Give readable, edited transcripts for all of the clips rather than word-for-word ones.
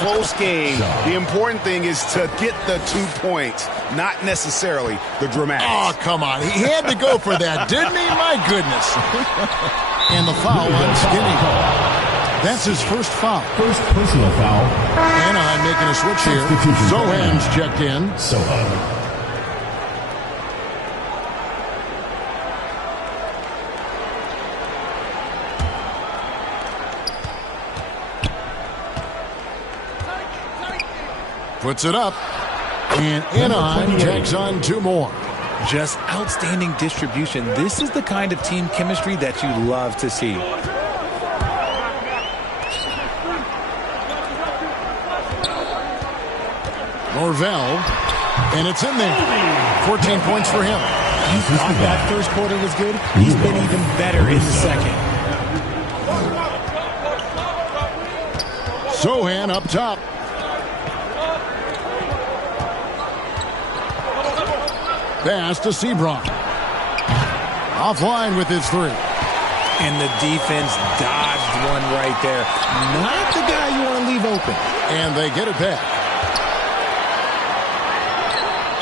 close game. The important thing is to get the 2 points, not necessarily the dramatics. Oh, come on. He had to go for that, didn't he? My goodness. And the foul on Skinny. That's his first foul. First personal foul. Anaheim making a switch here. Zohan's checked in. Sohan. Puts it up. And Anaheim tags on 2 more. Just outstanding distribution. This is the kind of team chemistry that you love to see. Norvell. And it's in there. 14 points for him. You thought that first quarter was good? He's been even better in the second. Zohan up top. Pass to Sebron. Offline with his 3. And the defense dodged one right there. Not the guy you want to leave open. And they get it back.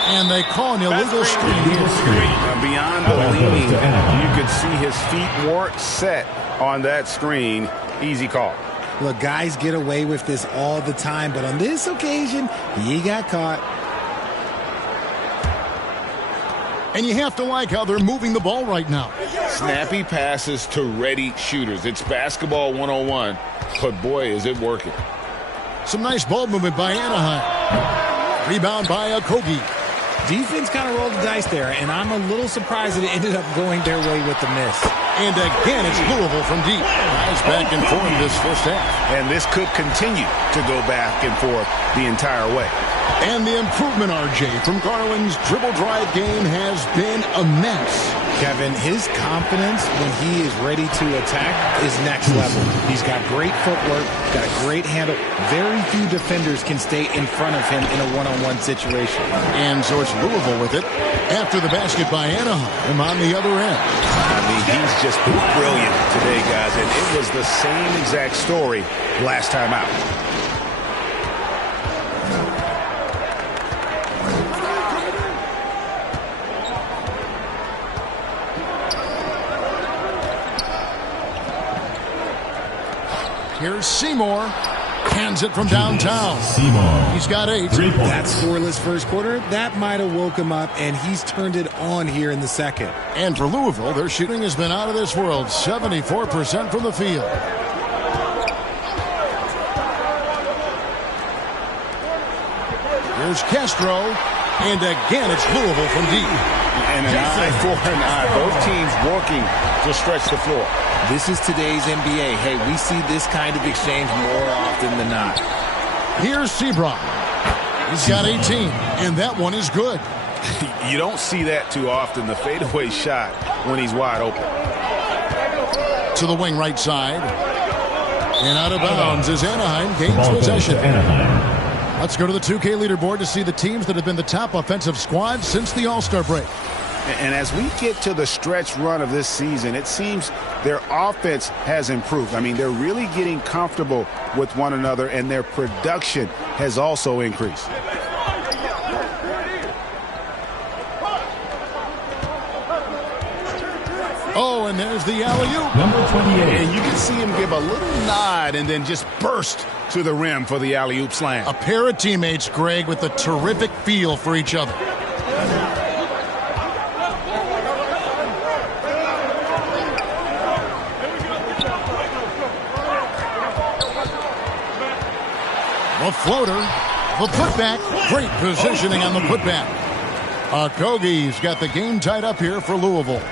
And they call an illegal screen here. Beyond believing, you could see his feet weren't set on that screen. Easy call. Look, guys get away with this all the time, but on this occasion, he got caught. And you have to like how they're moving the ball right now. Snappy passes to ready shooters. It's basketball 101, but boy, is it working. Some nice ball movement by Anaheim. Rebound by Okogie. Defense kind of rolled the dice there, and I'm a little surprised that it ended up going their way with the miss. And again, it's Louisville from deep. Guys back and forth this first half. And this could continue to go back and forth the entire way. And the improvement, RJ, from Garland's dribble drive game has been immense. Kevin, his confidence when he is ready to attack is next level. He's got great footwork, got a great handle. Very few defenders can stay in front of him in a one-on-one situation. And so it's Louisville with it after the basket by Anaheim on the other end. I mean, he's just been brilliant today, guys, and it was the same exact story last time out. Here's Seymour. Hands it from downtown. Seymour. He's got 8. That scoreless first quarter, that might have woke him up, and he's turned it on here in the second. And for Louisville, their shooting has been out of this world. 74% from the field. Here's Castro. And again, it's Louisville from deep. And an eye for an eye. Both teams working to stretch the floor. This is today's NBA. Hey, we see this kind of exchange more often than not. Here's Sebron. He's got 18, and that one is good. You don't see that too often, the fadeaway shot when he's wide open. To the wing right side. And out of bounds as Anaheim gains possession. Let's go to the 2K leaderboard to see the teams that have been the top offensive squad since the All-Star break. And as we get to the stretch run of this season, it seems their offense has improved. I mean, they're really getting comfortable with one another, and their production has also increased. Oh, and there's the alley-oop. Number 28. And you can see him give a little nod and then just burst to the rim for the alley-oop slam. A pair of teammates, Greg, with a terrific feel for each other. The floater, the putback, great positioning on the putback. Okogie's got the game tied up here for Louisville.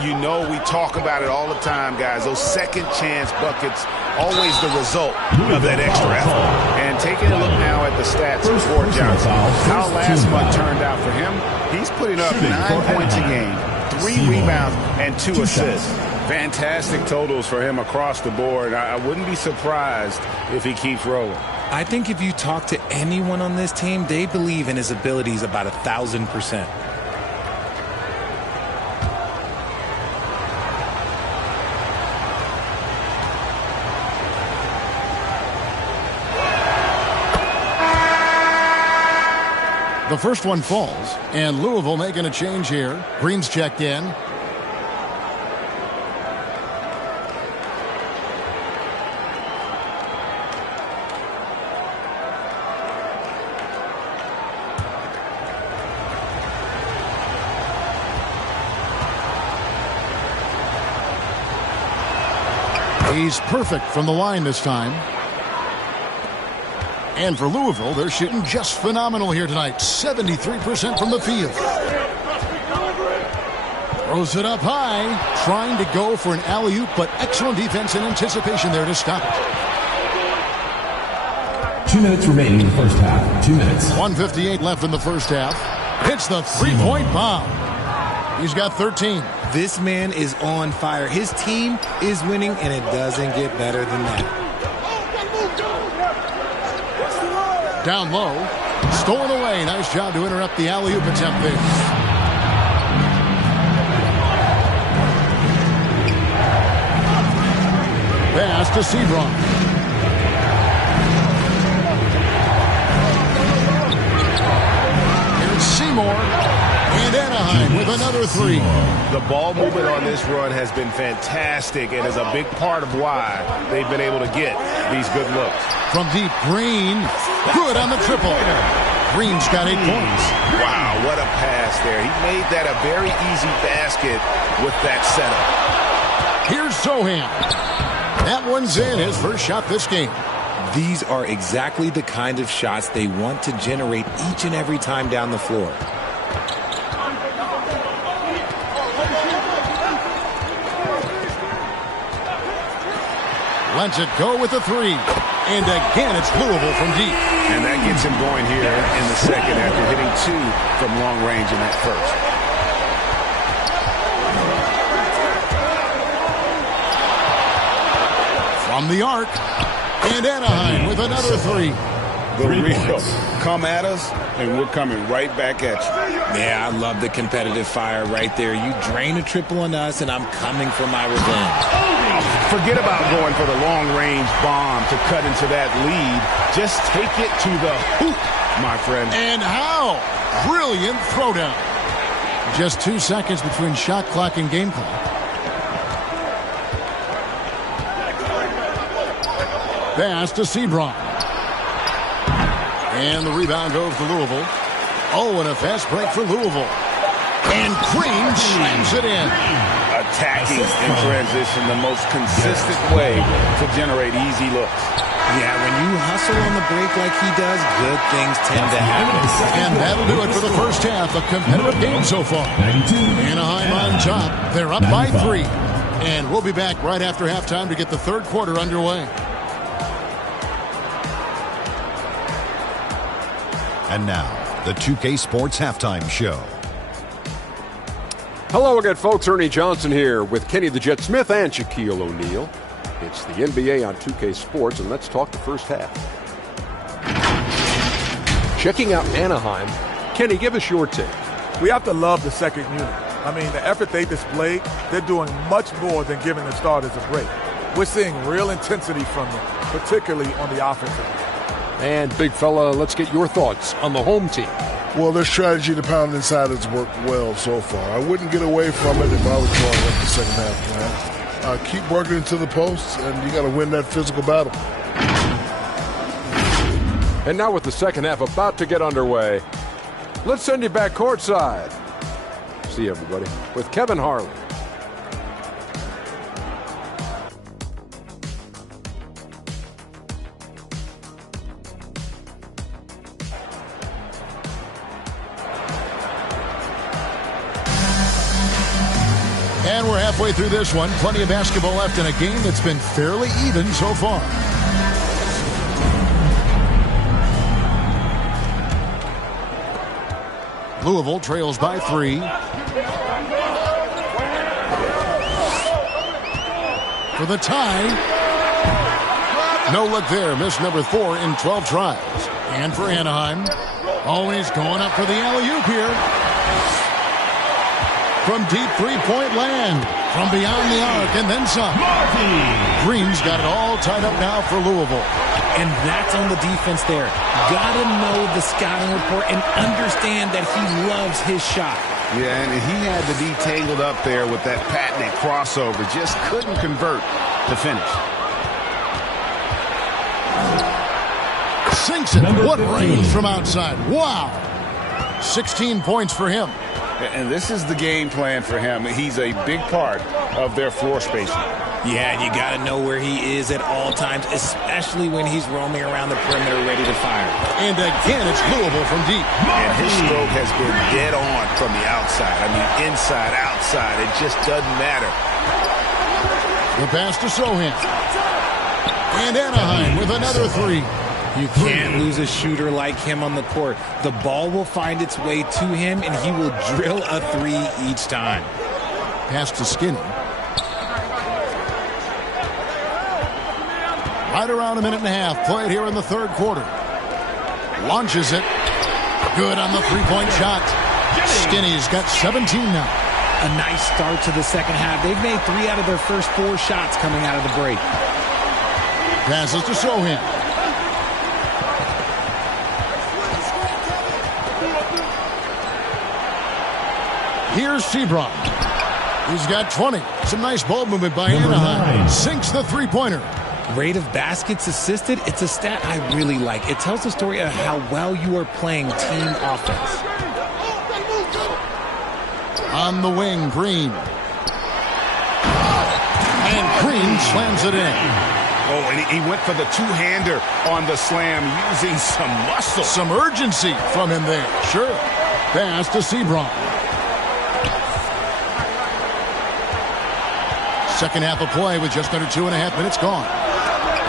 You know we talk about it all the time, guys. Those second chance buckets, always the result of that extra effort. And taking a look now at the stats for Johnson, how last month turned out for him, he's putting up 9 points a game, 3 rebounds, and 2 assists. Fantastic totals for him across the board. I wouldn't be surprised if he keeps rolling. I think if you talk to anyone on this team, they believe in his abilities about 1,000%. The first one falls, and Louisville making a change here. Green's checked in. He's perfect from the line this time. And for Louisville, they're shooting just phenomenal here tonight. 73% from the field. Throws it up high. Trying to go for an alley-oop, but excellent defense and anticipation there to stop it. 2 minutes remaining in the first half. 2 minutes. 1:58 left in the first half. Hits the three-point bomb. He's got 13. This man is on fire. His team is winning, and it doesn't get better than that. Down low. Stolen away. Nice job to interrupt the alley-oop attempt there. Pass to Sebron. Here's Seymour. And Anaheim with another three. The ball movement on this run has been fantastic and is a big part of why they've been able to get these good looks. From deep, Green. Good on the triple. Green's got 8 points. Wow, what a pass there. He made that a very easy basket with that setup. Here's Sohan. That one's in, his first shot this game. These are exactly the kind of shots they want to generate each and every time down the floor. Lets it go with the three. And again, it's Louisville from deep. And that gets him going here in the second after hitting 2 from long range in that first. From the arc. And Anaheim with another three. The Rio come at us, and we're coming right back at you. Yeah, I love the competitive fire right there. You drain a triple on us, and I'm coming for my revenge. Forget about going for the long-range bomb to cut into that lead. Just take it to the hoop, my friend. And how? Brilliant throwdown. Just 2 seconds between shot clock and game clock. Pass to Sebron. And the rebound goes to Louisville. Oh, and a fast break for Louisville. And Green slams it in. Attacking in transition, the most consistent way to generate easy looks. Yeah, when you hustle on the break like he does, good things tend to happen. And that'll do it for the first half. A competitive game so far. Anaheim on top. They're up by 3. And we'll be back right after halftime to get the third quarter underway. And now, the 2K Sports Halftime Show. Hello again, folks. Ernie Johnson here with Kenny the Jet Smith and Shaquille O'Neal. It's the NBA on 2K Sports, and let's talk the first half. Checking out Anaheim, Kenny, give us your take. We have to love the second unit. I mean, the effort they displayed, they're doing much more than giving the starters a break. We're seeing real intensity from them, particularly on the offensive end. And, big fella, let's get your thoughts on the home team. Well, their strategy to pound inside has worked well so far. I wouldn't get away from it if I was going up the second half plan. Keep working into the posts, and you got to win that physical battle. And now with the second half about to get underway, let's send you back courtside. See everybody with Kevin Harlan. And we're halfway through this one. Plenty of basketball left in a game that's been fairly even so far. Louisville trails by 3. For the tie. No look there. Missed number 4 in 12 tries. And for Anaheim. Always going up for the alley-oop here. from deep three-point land, from beyond the arc, and then some. Green's got it all tied up now for Louisville. And that's on the defense there. Gotta know the scouting report and understand that he loves his shot. Yeah, and he had to be tangled up there with that patented crossover. Just couldn't convert to finish. Sinks it. What range from outside. Wow. 16 points for him. And this is the game plan for him. He's a big part of their floor spacing. Yeah, and you got to know where he is at all times, especially when he's roaming around the perimeter ready to fire. And again, it's Louisville from deep. And his stroke has been dead on from the outside. I mean, inside, outside, it just doesn't matter. The pass to Sohan. And Anaheim with another three. You can't lose a shooter like him on the court. The ball will find its way to him, and he will drill a three each time. Pass to Skinny. Right around a minute and a half played here in the third quarter. Launches it. Good on the three-point shot. Skinny's got 17 now. A nice start to the second half. They've made 3 out of their first 4 shots coming out of the break. Passes to Sohan. Here's Sebron. He's got 20. Some nice ball movement by Anaheim. Sinks the three-pointer. Rate of baskets assisted, it's a stat I really like. It tells the story of how well you are playing team offense. On the wing, Green. And Green slams it in. Oh, and he went for the two-hander on the slam using some muscle. Some urgency from him there. Sure. Pass to Sebron. Second half of play with just under 2.5 minutes gone.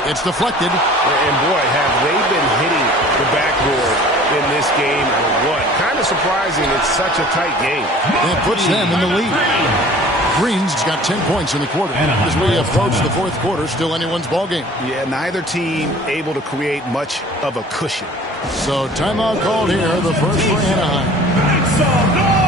It's deflected. And boy, have they been hitting the backboard in this game or what? Kind of surprising. It's such a tight game. It puts them in the lead. Green's got 10 points in the quarter. As we approach the fourth quarter, still anyone's ball game. Yeah, neither team able to create much of a cushion. So timeout called here, the first for Anaheim. Make some noise!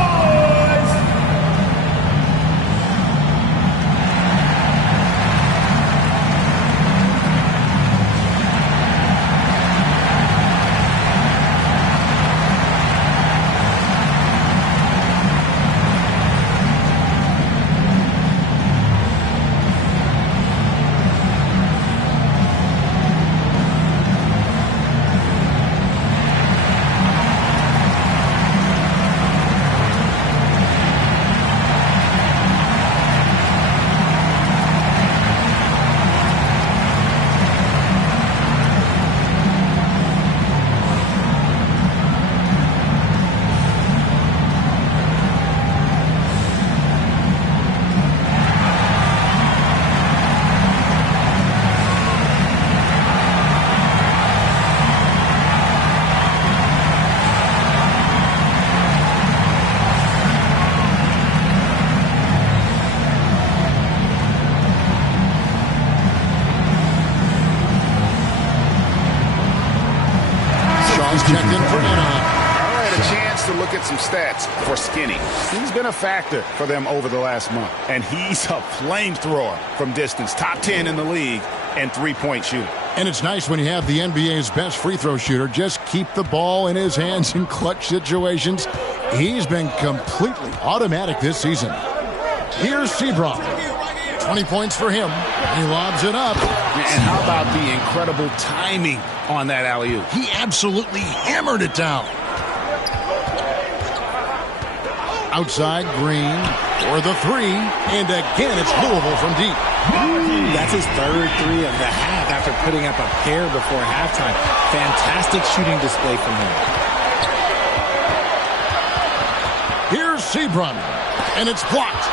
Checked in for Anaheim. I had a chance to look at some stats for Skinny. He's been a factor for them over the last month. And he's a flamethrower from distance. Top 10 in the league and three-point shooter. And it's nice when you have the NBA's best free throw shooter just keep the ball in his hands in clutch situations. He's been completely automatic this season. Here's Sebron. 20 points for him. He lobs it up. And how about the incredible timing on that alley-oop? He absolutely hammered it down. Outside, Green for the three. And again, it's Louisville from deep. That's his third three of the half after putting up a pair before halftime. Fantastic shooting display from him. Here's Sebron. And it's blocked.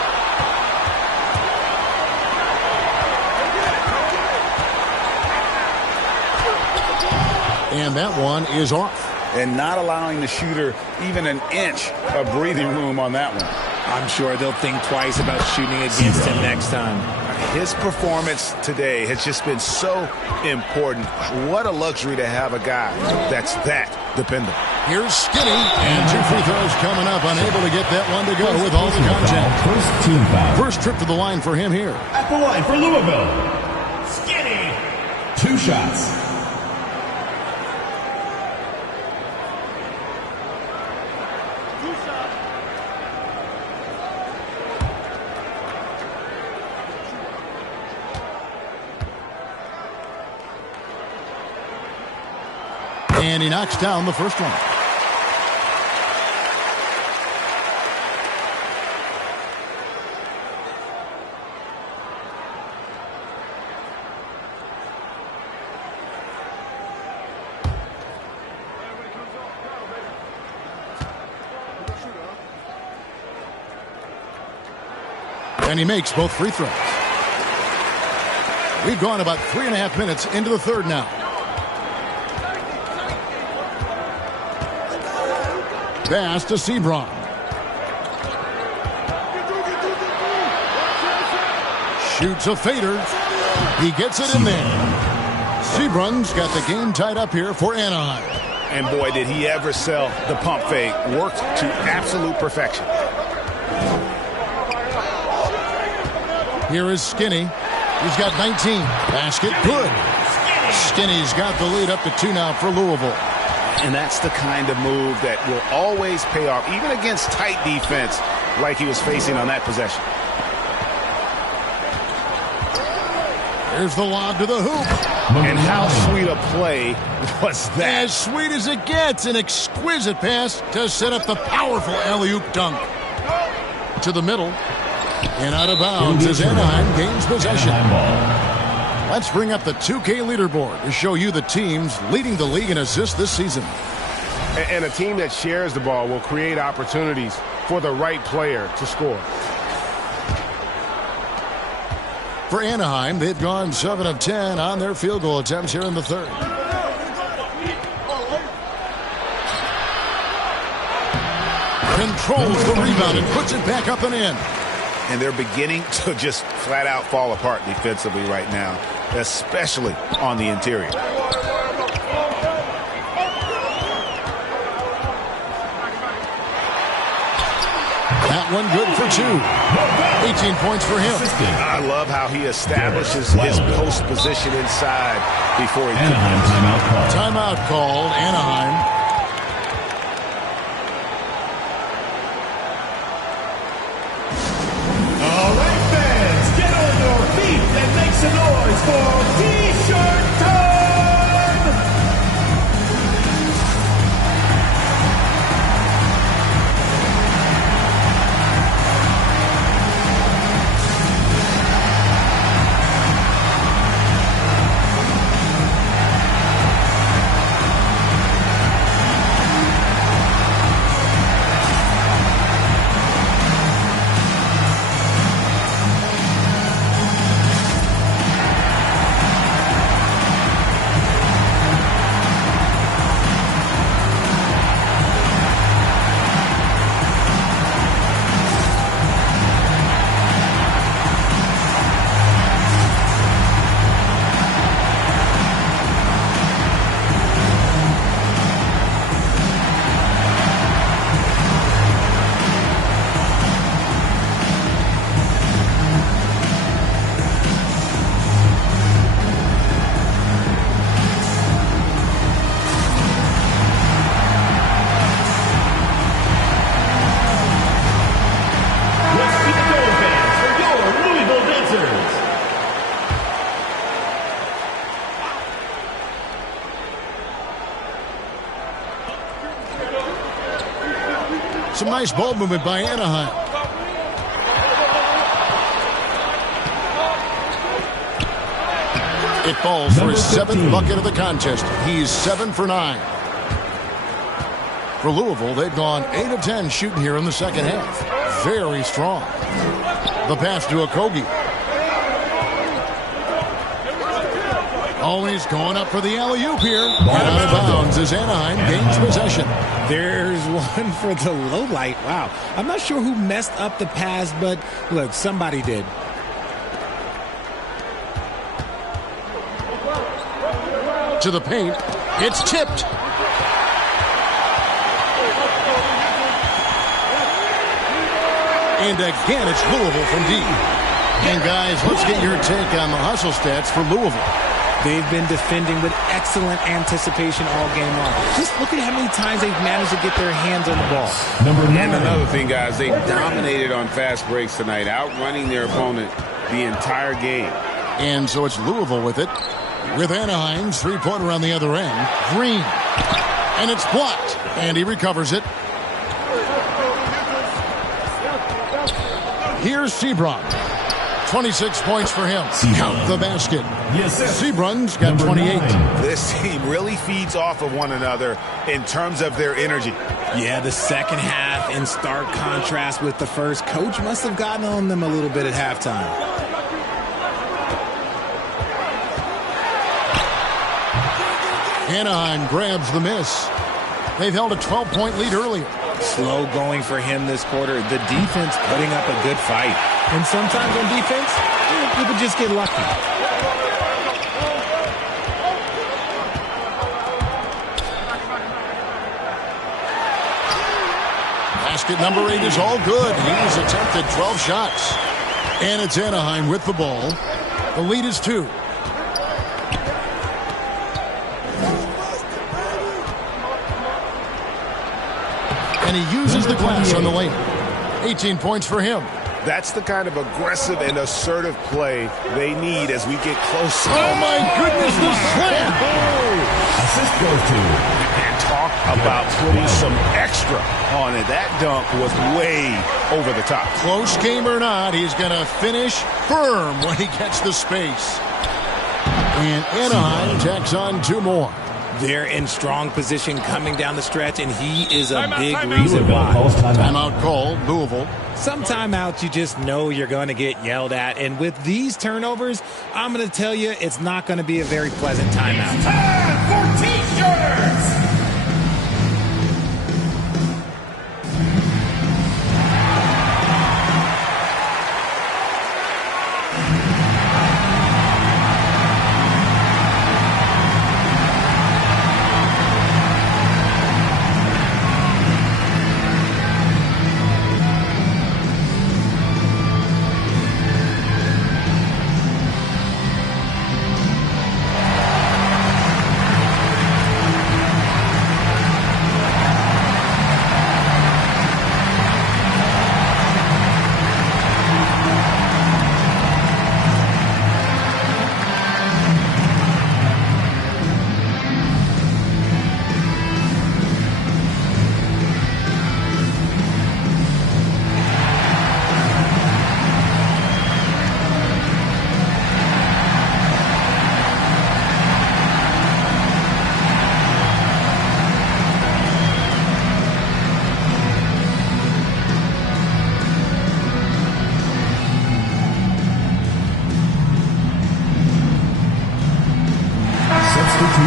And that one is off. And not allowing the shooter even an inch of breathing room on that one. I'm sure they'll think twice about shooting against him next time. His performance today has just been so important. What a luxury to have a guy that's that dependable. Here's Skinny, and 2 free throws coming up, unable to get that one to go with all the contact. First team foul. First trip to the line for him here. At the line for Louisville, Skinny. 2 shots. And he knocks down the first one. And he makes both free throws. We've gone about 3.5 minutes into the third now. Pass to Sebron. Shoots a fader. He gets it in there. Sebron's got the game tied up here for Anaheim. And boy, did he ever sell the pump fake. Worked to absolute perfection. Here is Skinny. He's got 19. Basket good. Skinny's got the lead up to 2 now for Louisville. And that's the kind of move that will always pay off, even against tight defense like he was facing on that possession. There's the lob to the hoop. And how sweet a play was that? As sweet as it gets. An exquisite pass to set up the powerful alley-oop dunk. To the middle. And out of bounds as Anaheim gains possession. Let's bring up the 2K leaderboard to show you the teams leading the league in assists this season. And a team that shares the ball will create opportunities for the right player to score. For Anaheim, they've gone 7 of 10 on their field goal attempts here in the third. Controls the rebound and puts it back up and in. And they're beginning to just flat out fall apart defensively right now, especially on the interior. That one good for 2. 18 points for him. I love how he establishes his post position inside before he Anaheim timeout called. Timeout called. Anaheim. Some noise for T-shirt time! Some nice ball movement by Anaheim. It falls for his 7th bucket of the contest. He's 7 for 9. For Louisville, they've gone 8 of 10 shooting here in the second half. Very strong. The pass to Okogie. Always going up for the alley-oop here. Out of bounds as Anaheim gains possession. There's one for the low light. Wow. I'm not sure who messed up the pass, but look, somebody did. to the paint. It's tipped. And again, it's Louisville from deep. And guys, let's get your take on the hustle stats for Louisville. They've been defending with excellent anticipation all game long. Just look at how many times they've managed to get their hands on the ball. And another thing, guys, they dominated on fast breaks tonight, outrunning their opponent the entire game. And so it's Louisville with it. With Anaheim's three-pointer on the other end. Green. And it's blocked. And he recovers it. Here's Seabron. 26 points for him. Count the basket. Yes, sir. Seabron's got 28. This team really feeds off of one another in terms of their energy. Yeah, the second half in stark contrast with the first. Coach must have gotten on them a little bit at halftime. Anaheim grabs the miss. They've held a 12-point lead earlier. Slow going for him this quarter. The defense putting up a good fight. And sometimes on defense, people just get lucky. Basket number 8 is all good. He's attempted 12 shots. And it's Anaheim with the ball. The lead is 2. And he uses the glass on the lane. 18 points for him. That's the kind of aggressive and assertive play they need as we get closer. Oh, my goodness, the slam! Assist goes to. And talk about putting some extra on it. That dunk was way over the top. Close game or not, he's going to finish firm when he gets the space. And Anaheim tacks on 2 more. They're in strong position coming down the stretch, and he is a big reason why. Timeout called, Louisville. Some timeouts you just know you're going to get yelled at, and with these turnovers, I'm going to tell you it's not going to be a very pleasant timeout. Time for T-shirts!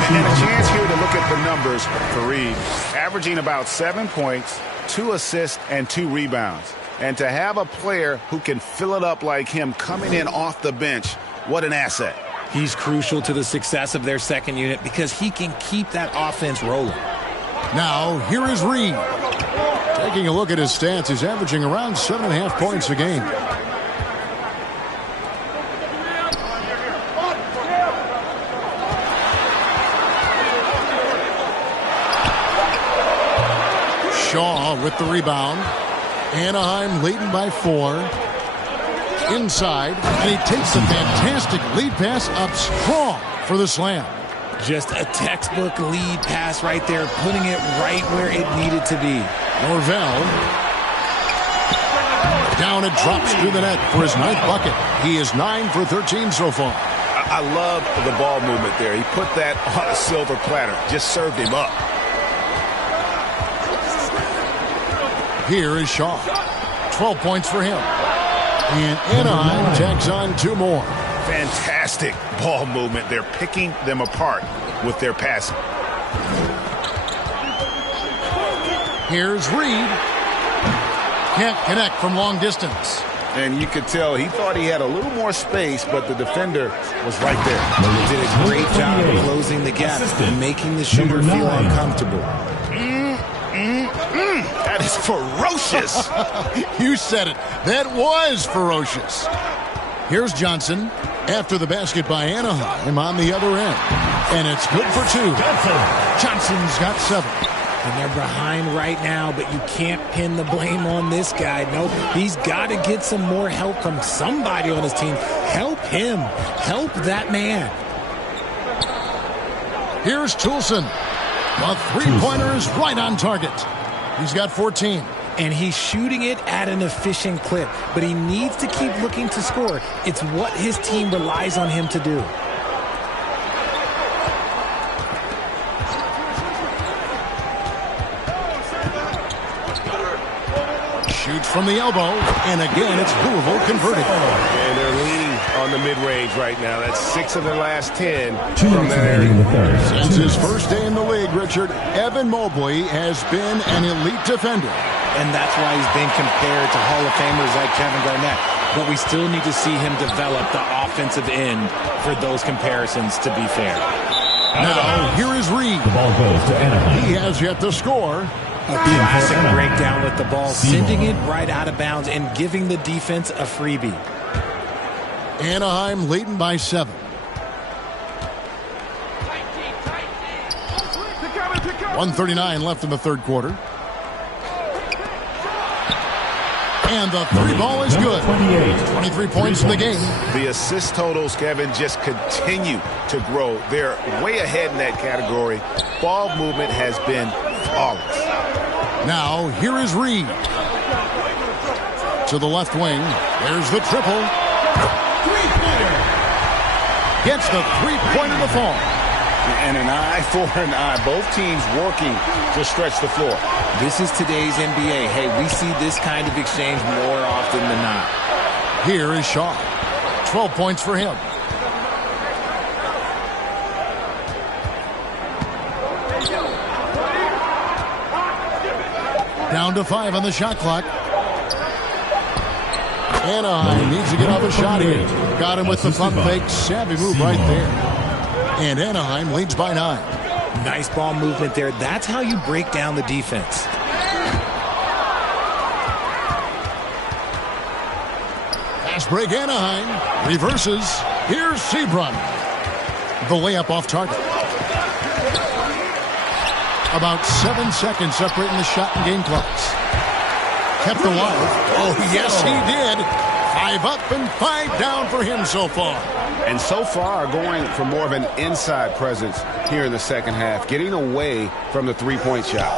And a chance here to look at the numbers for Reed. Averaging about 7 points, 2 assists, and 2 rebounds. And to have a player who can fill it up like him coming in off the bench, what an asset. He's crucial to the success of their second unit because he can keep that offense rolling. Now, here is Reed. Taking a look at his stats, he's averaging around 7.5 points a game. Shaw with the rebound. Anaheim leading by 4. Inside, and he takes a fantastic lead pass up strong for the slam. Just a textbook lead pass right there, putting it right where it needed to be. Norvell. Down and drops through the net for his 9th bucket. He is 9 for 13 so far. I love the ball movement there. He put that on a silver platter. Just served him up. Here is Shaw. 12 points for him. And Anaheim tacks on 2 more. Fantastic ball movement. They're picking them apart with their passing. Here's Reed. Can't connect from long distance. And you could tell he thought he had a little more space, but the defender was right there. He did a great job of closing the gap and making the shooter feel uncomfortable. That is ferocious. You said it. That was ferocious. Here's Johnson after the basket by Anaheim on the other end. And it's good for 2. Johnson's got 7. And they're behind right now, but you can't pin the blame on this guy. Nope, he's got to get some more help from somebody on his team. Help him. Help that man. Here's Toulson. The three-pointer is right on target. He's got 14. And he's shooting it at an efficient clip, but he needs to keep looking to score. It's what his team relies on him to do. Shoots from the elbow, and again, it's Louisville converting. And they're leaning on the mid-range right now. That's 6 of their last 10 from that area. Since his first day in the league, Richard, Evan Mobley has been an elite defender. And that's why he's been compared to Hall of Famers like Kevin Garnett. But we still need to see him develop the offensive end for those comparisons to be fair. Now, here is Reed. The ball goes to Anaheim. He has yet to score. A classic breakdown with the ball, sending it right out of bounds and giving the defense a freebie. Anaheim leading by 7. .139 left in the third quarter. And the three ball is good. 23 points in the game. The assist totals, Kevin, just continue to grow. They're way ahead in that category. Ball movement has been flawless. Now, here is Reed. To the left wing. There's the triple. Three-pointer. Gets the three-pointer to fall. And an eye for an eye. Both teams working to stretch the floor. This is today's NBA. Hey, we see this kind of exchange more often than not. Here is Shaw. 12 points for him. Down to 5 on the shot clock. Anaheim needs to get off a shot here. Got him with the pump fake. Savvy move right there. And Anaheim leads by 9. Nice ball movement there. That's how you break down the defense. Fast break Anaheim. Reverses. Here's Seabron. The layup off target. About 7 seconds separating the shot and game clocks. Kept alive. Oh, yes, he did. 5 up and 5 down for him so far. And so far, going for more of an inside presence here in the second half, getting away from the three-point shot.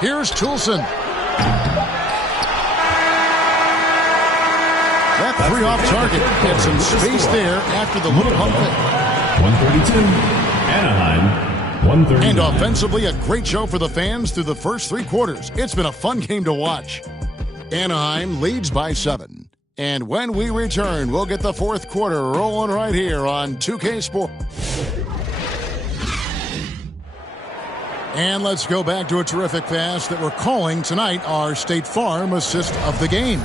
Here's Toulson. That three off target. Get some space there after the little pump fake. 132. Anaheim. 139. And offensively, a great show for the fans through the first 3 quarters. It's been a fun game to watch. Anaheim leads by 7. And when we return, we'll get the fourth quarter rolling right here on 2K Sports. And let's go back to a terrific pass that we're calling tonight our State Farm assist of the game.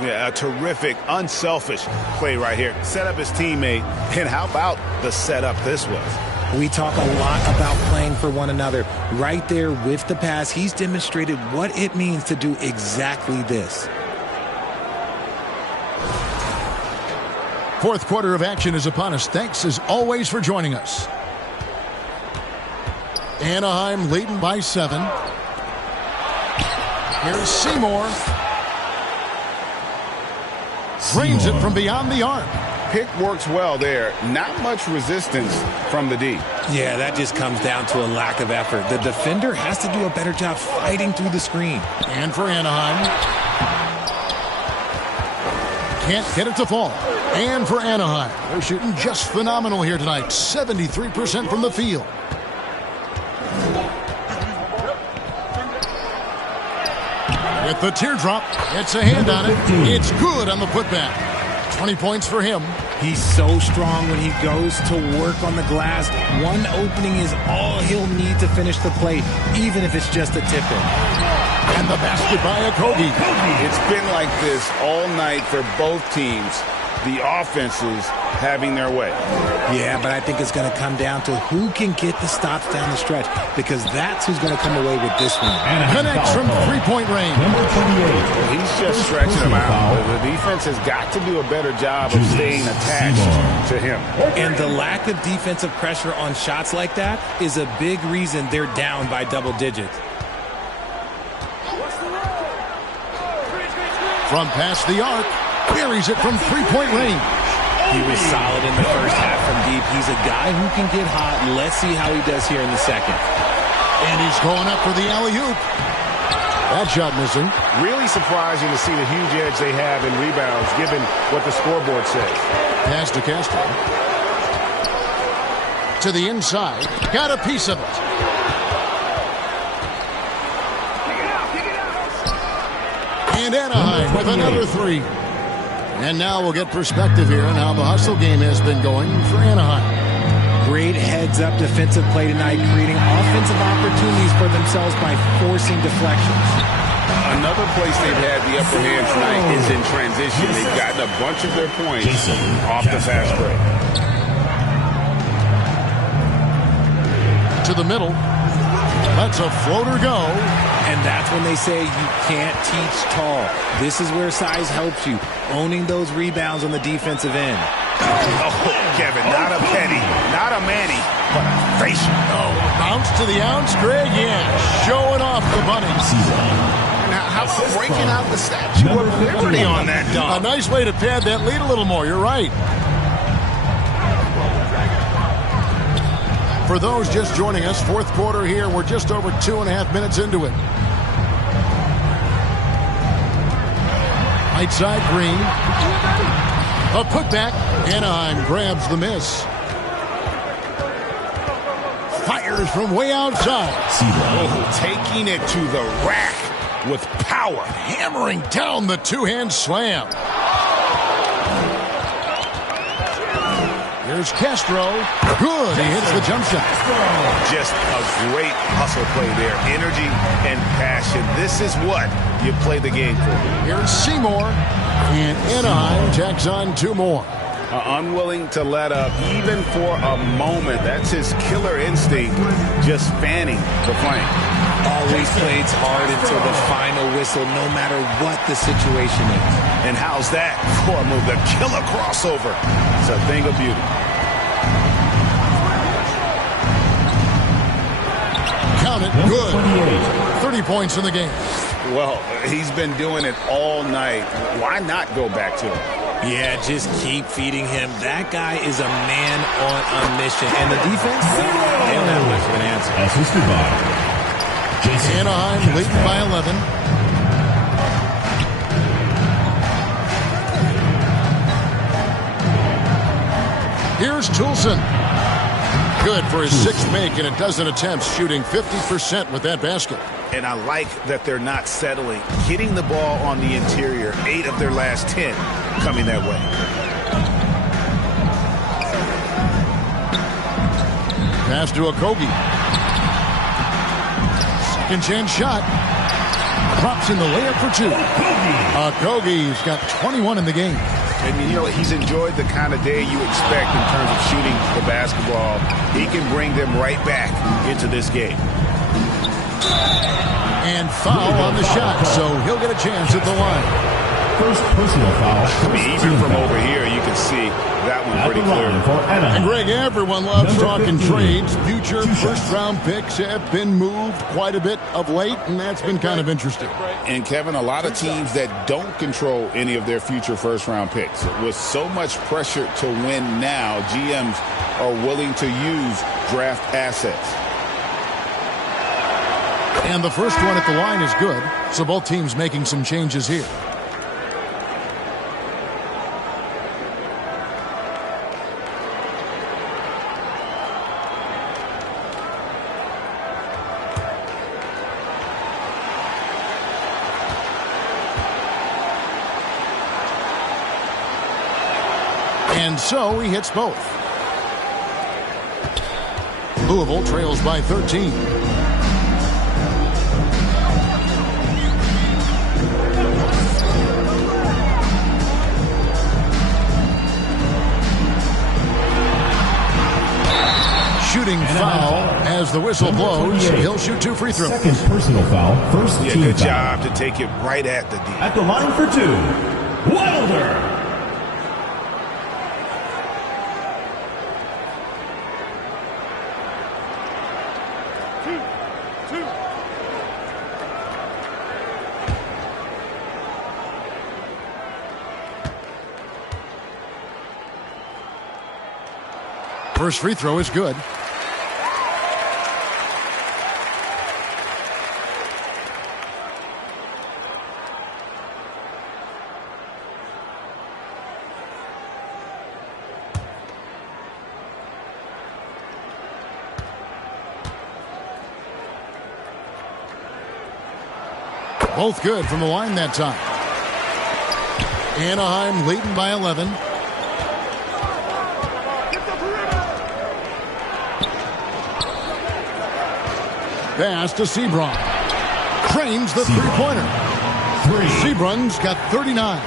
Yeah, a terrific, unselfish play right here. Set up his teammate, and how about the setup this was? We talk a lot about playing for one another. Right there with the pass, he's demonstrated what it means to do exactly this. Fourth quarter of action is upon us. Thanks, as always, for joining us. Anaheim leading by 7. Here's Seymour. Drains it from beyond the arc. Pick works well there. Not much resistance from the D. Yeah, that just comes down to a lack of effort. The defender has to do a better job fighting through the screen. And for Anaheim. Can't get it to fall. And for Anaheim. They're shooting just phenomenal here tonight. 73% from the field. With the teardrop, it's a hand on it. It's good on the putback. 20 points for him. He's so strong when he goes to work on the glass. One opening is all he'll need to finish the play, even if it's just a tip-in. And the basket by Okogie. It's been like this all night for both teams. The offenses having their way. Yeah, but I think it's going to come down to who can get the stops down the stretch, because that's who's going to come away with this one. Connects from three-point range. Number 28. He's just stretching him out. The defense has got to do a better job of staying attached to him. And the lack of defensive pressure on shots like that is a big reason they're down by double digits. From past the arc, buries it from three-point range. He was solid in the first half from deep. He's a guy who can get hot. Let's see how he does here in the second. And he's going up for the alley-oop. That shot missing. Really surprising to see the huge edge they have in rebounds, given what the scoreboard says. Pass to Castro. To the inside. Got a piece of it. And Anaheim with another three. And now we'll get perspective here on how the hustle game has been going for Anaheim. Great heads-up defensive play tonight, creating offensive opportunities for themselves by forcing deflections. Another place they've had the upper hand tonight is in transition. They've gotten a bunch of their points off the fast break. To the middle. Lets a floater go. And that's when they say you can't teach tall. This is where size helps you, owning those rebounds on the defensive end. Oh, Kevin, not a penny, not a Manny, but a facial. Oh, bounce to the ounce, Greg. Yeah, showing off the bunny. And how about breaking out the Statue of Liberty on that dunk? A nice way to pad that lead a little more. You're right. For those just joining us, fourth quarter here. We're just over 2.5 minutes into it. Right side, Green. A putback. Anaheim grabs the miss. Fires from way outside. Oh, taking it to the rack with power. Hammering down the two-hand slam. Here's Castro. Good. He hits the jump shot. Just a great hustle play there. Energy and passion. This is what you play the game for. Here's Seymour. And Anaheim tacks on two more. Unwilling to let up even for a moment. That's his killer instinct, just fanning the flame. Always plays hard until the final whistle, no matter what the situation is. And how's that for a move? The killer crossover. It's a thing of beauty. Count it. Good. 30 points in the game. Well, he's been doing it all night. Why not go back to him? Yeah, just keep feeding him. That guy is a man on a mission. And the defense, they don't have much of an answer. Assisted by Jason. Anaheim leading by 11. Here's Toulson. Good for his sixth make and a dozen attempts, shooting 50% with that basket. And I like that they're not settling. Hitting the ball on the interior, 8 of their last 10 coming that way. Pass to Okogie. Second chance shot. Drops in the layup for two. Okogie's got 21 in the game. And, you know, he's enjoyed the kind of day you expect in terms of shooting the basketball. He can bring them right back into this game. And foul on the shot, so he'll get a chance at the line. First personal foul. Even from over here, you can see that one pretty clear. And Greg, everyone loves talking trades. Future first-round picks have been moved quite a bit of late, and that's been kind of interesting. And, Kevin, a lot of teams that don't control any of their future first-round picks. With so much pressure to win now, GMs are willing to use draft assets. And the first one at the line is good, so both teams making some changes here. And so he hits both. Louisville trails by 13. Shooting foul as the whistle blows. He'll shoot 2 free throws. Second personal foul. First team good foul. job to take it right at the D. At the line for 2, Wilder. First free throw is good. Both good from the line that time. Anaheim leading by 11. Pass to Seabron. Cranes the three-pointer. Seabron's got 39.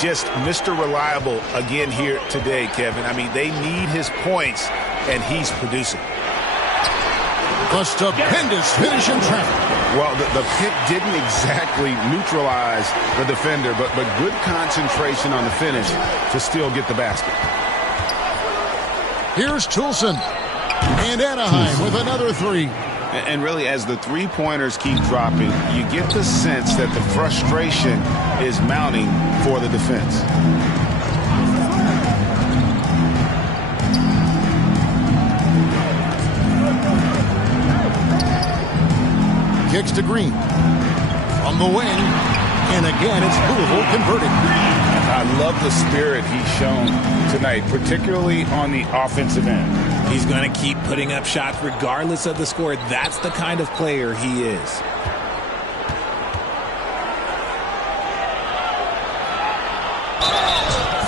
Just Mr. Reliable again here today, Kevin. I mean, they need his points, and he's producing. A stupendous finish in traffic. Well, the pick didn't exactly neutralize the defender, but good concentration on the finish to still get the basket. Here's Toulson. And Anaheim with another 3. And really, as the three-pointers keep dropping, you get the sense that the frustration is mounting for the defense. Kicks to Green. From the wing. And again, it's Louisville converting. I love the spirit he's shown tonight, particularly on the offensive end. He's going to keep putting up shots regardless of the score. That's the kind of player he is.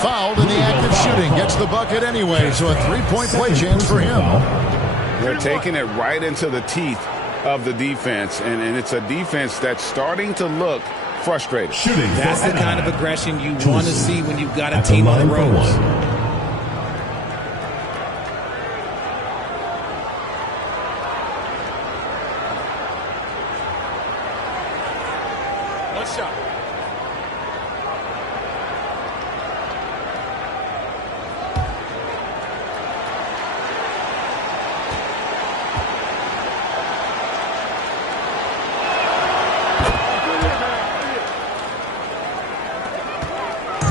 Fouled in the act of shooting. Gets the bucket anyway, so a 3-point play chance for him. They're taking it right into the teeth of the defense, and it's a defense that's starting to look frustrated. That's the kind of aggression you want to see when you've got a team on the ropes.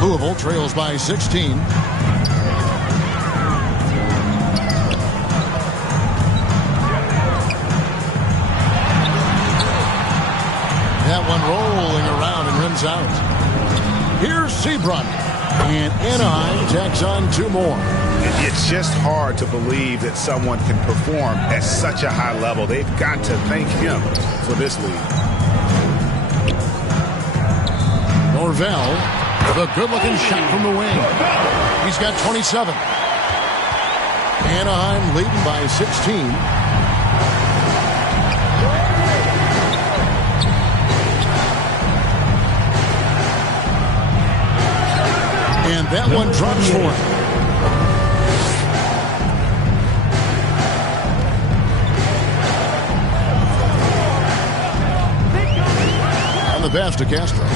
Louisville trails by 16. That one rolling around and rims out. Here's Seabron. And Anaheim tacks on 2 more. It's just hard to believe that someone can perform at such a high level. They've got to thank him for this lead. Norvell with a good-looking shot from the wing. He's got 27. Anaheim leading by 16. And that one drops for him. On the pass to Castro.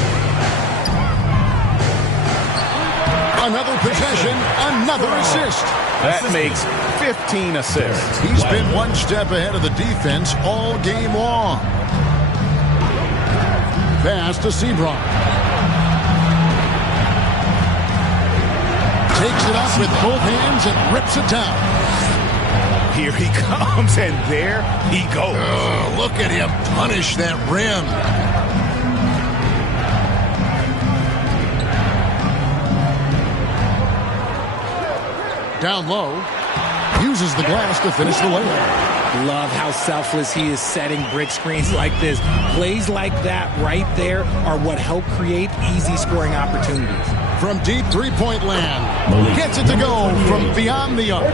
Another possession, another assist. That makes 15 assists. He's been one step ahead of the defense all game long. Pass to Seabron. Takes it up with both hands and rips it down. Here he comes, and there he goes. Oh, look at him punish that rim. Down low, uses the glass to finish the layup. Love how selfless he is setting brick screens like this. Plays like that right there are what help create easy scoring opportunities. from deep three-point land. Gets it to go from beyond the arc.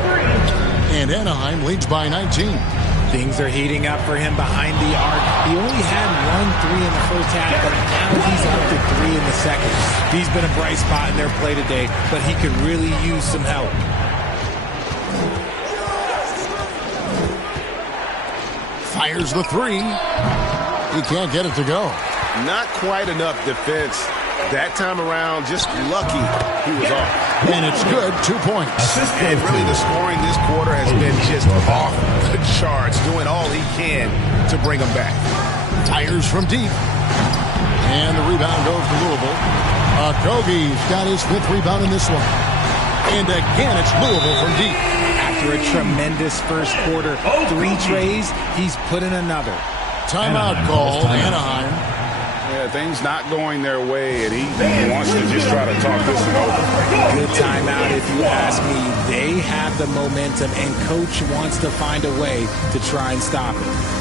And Anaheim leads by 19. Things are heating up for him behind the arc. He only had 1 3 in the first half, but now he's up to 3 in the second. He's been a bright spot in their play today, but he could really use some help. Fires the three. He can't get it to go. Not quite enough defense. That time around, just lucky he was off. And it's good, 2 points. And really the scoring this quarter has been just off the charts, doing all he can to bring them back. Fires from deep. And the rebound goes to Louisville. Okogie's got his 5th rebound in this one. And again, it's Louisville from deep. After a tremendous first quarter, 3 trays, he's put in another. Timeout call, Anaheim. Yeah, things not going their way, and he wants to just try to talk this one over. Good timeout, if you ask me. They have the momentum, and Coach wants to find a way to try and stop it.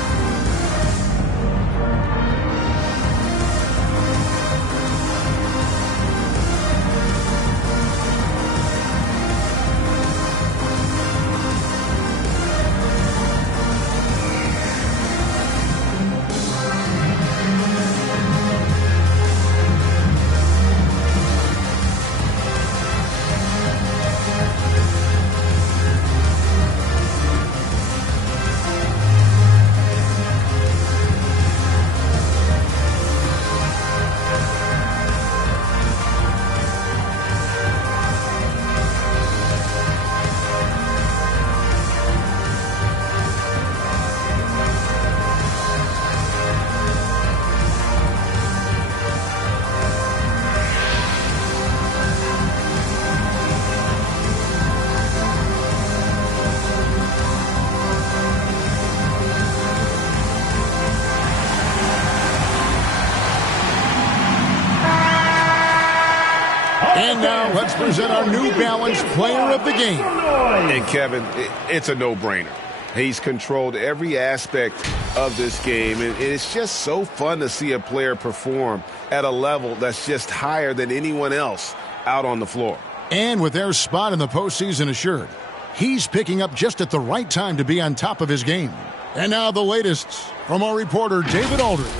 And now let's present our New Balance Player of the Game. And Kevin, it's a no-brainer. He's controlled every aspect of this game, and it's just so fun to see a player perform at a level that's just higher than anyone else out on the floor. And with their spot in the postseason assured, he's picking up just at the right time to be on top of his game. And now the latest from our reporter, David Aldridge.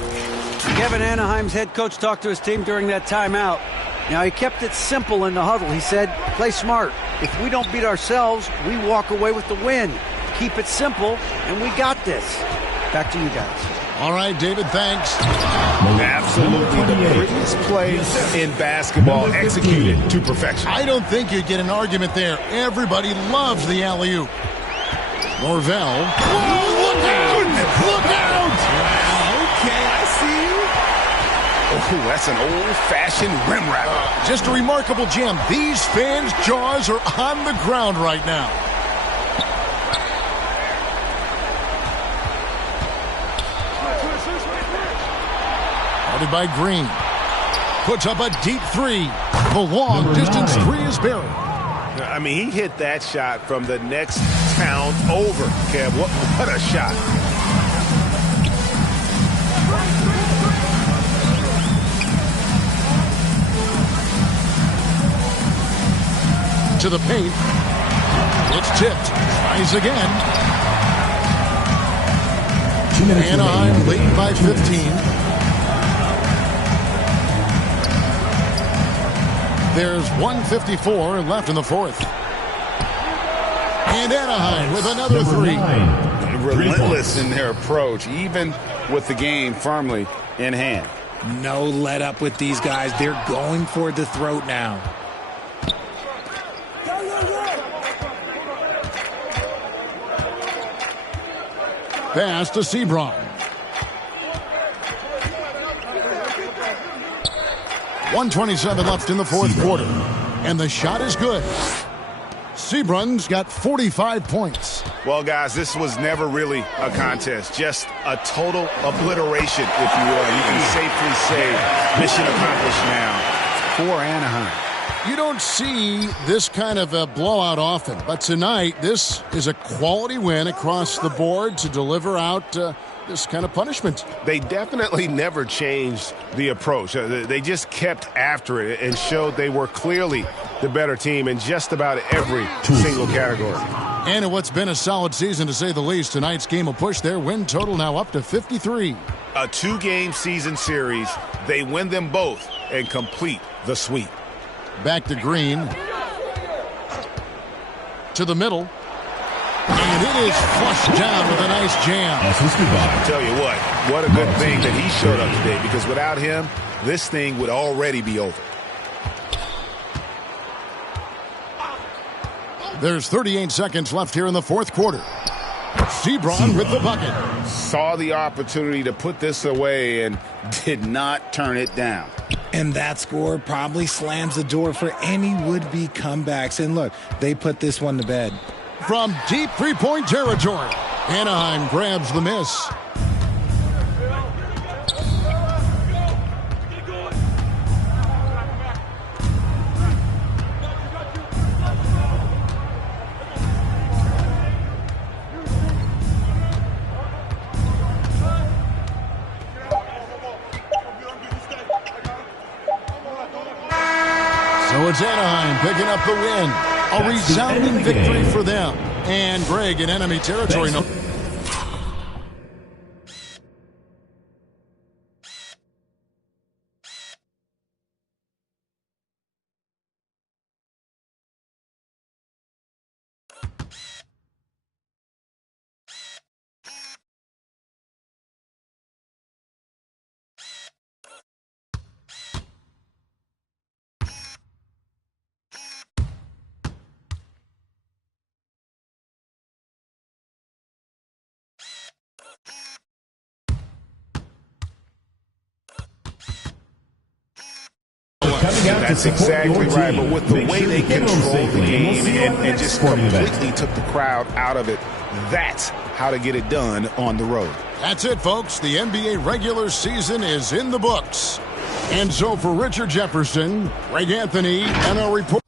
Kevin, Anaheim's head coach talked to his team during that timeout. Now, he kept it simple in the huddle. He said, play smart. If we don't beat ourselves, we walk away with the win. Keep it simple, and we got this. Back to you guys. All right, David, thanks. Absolutely the prettiest play in basketball, executed to perfection. I don't think you'd get an argument there. Everybody loves the alley-oop. Norvell. Whoa, look out! Look out! Wow, okay, I see you. Oh, that's an old-fashioned rim wrap. Just a remarkable jam. These fans' jaws are on the ground right now. Guarded by Green. Puts up a deep three. The long-distance three is buried. I mean, he hit that shot from the next town over, Kev. What a shot. To the paint. It's tipped. Tries again. Anaheim leading by 15. There's 1:54 left in the fourth. And Anaheim with another three. Relentless in their approach, even with the game firmly in hand. No let up with these guys. They're going for the throat now. Pass to Sebron. 1:27 left in the fourth quarter. And the shot is good. Sebron's got 45 points. Well, guys, this was never really a contest. Just a total obliteration, if you will. You can safely say mission accomplished now for Anaheim. You don't see this kind of a blowout often, but tonight this is a quality win across the board to deliver out this kind of punishment. They definitely never changed the approach. They just kept after it and showed they were clearly the better team in just about every single category. And in what's been a solid season, to say the least, tonight's game will push their win total now up to 53. A 2-game season series. They win them both and complete the sweep. Back to Green. To the middle. And it is flushed down with a nice jam. I'll tell you what a good thing that he showed up today, because without him, this thing would already be over. There's 38 seconds left here in the fourth quarter. Sebron with the bucket. Saw the opportunity to put this away and did not turn it down. And that score probably slams the door for any would-be comebacks. And look, they put this one to bed. From deep three-point territory, Anaheim grabs the miss. So it's Anaheim picking up the win. A resounding victory for them. And Greg in enemy territory. That's exactly right, but with the way they controlled the game and just completely took the crowd out of it, that's how to get it done on the road. That's it, folks. The NBA regular season is in the books. And so for Richard Jefferson, Greg Anthony, and our report.